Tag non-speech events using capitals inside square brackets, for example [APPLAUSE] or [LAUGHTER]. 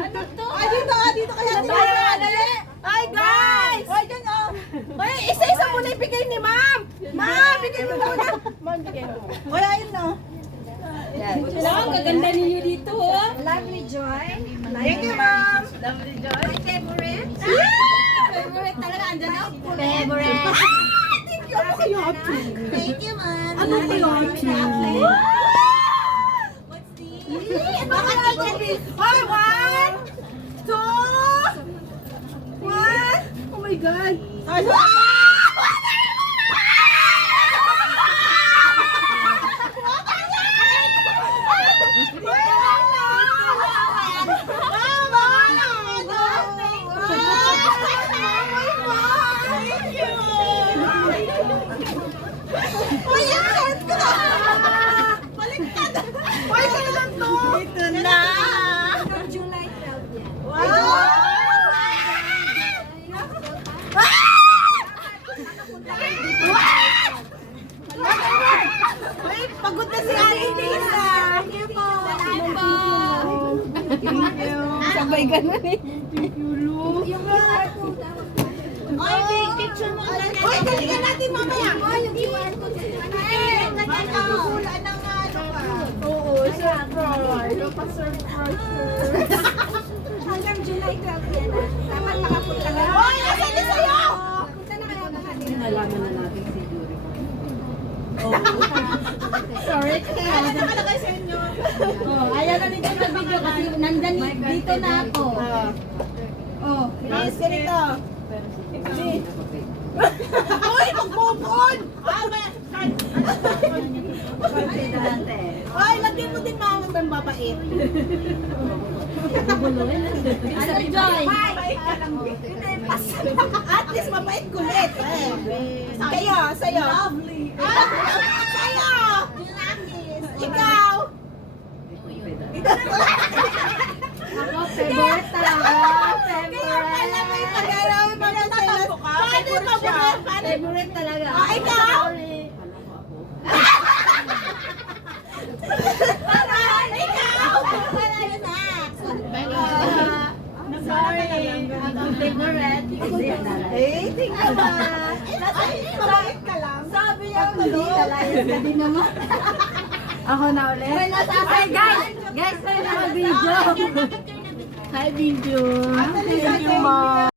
Ano to? Ay, dito ah, dito kaya. Dali. Ay, guys! Ay, dyan oh. Ay, isa-isa muna ibigay ni ma'am. Ma'am, bigay mo muna. Ma'am, bigay mo. Wala yun no. Hello, ang gaganda ninyo dito, oh. Lovely Joy. Thank you, ma'am. Lovely joy. My favorite. Favorite talaga, andyan na. Favorite. Thank you. Ano kayo, Ate? Thank you, man. Ano kayo, Ate? What's this? Baka tingnan Ay, one, Oh my God. Ay, Ito [LAUGHS] na. July 12 yan. Ay, pagod na si Ate Lisa. Thank you po. Thank you. Sabay ganun eh. Yung QR code dapat. Ay, take picture mo na Uy, galingan natin mamaya. Oh, yung QR code. Ay, wala na nga. ano ka. Oo, surprise. Surprise. Hanggang July 12 yan ah. Dapat makapunta ka. Hoy, nasaan na sa'yo? Punta na din. Nalaman na natin si Yuri. Sorry, kaya. Ano nakalagay sa inyo? Oh, ayaw na nito na video kasi nandyan dito na ako. Oh, Yes, ganito. Uy, magbubon! Ah. Ay, lagyan mo din mga ng babait. ano Joy? At least mabait kulit. Kayo, sa'yo. Lovely. sa'yo. Ikaw. Ako, favorite talaga. Kaya pala may pag-araw mga sa'yo. Paano yung paborito? Paano? Favorite talaga. Ah, ikaw? Sorry. Ikaw. Sorry. Ako, favorite. Eh, tingnan. Ay, mabait ka lang. Sabi niya, hindi kalayas ka din naman. Ako na ulit. Well, Ay, guys! Guys, tayo na mag-video. Hi, video. Thank you, mom.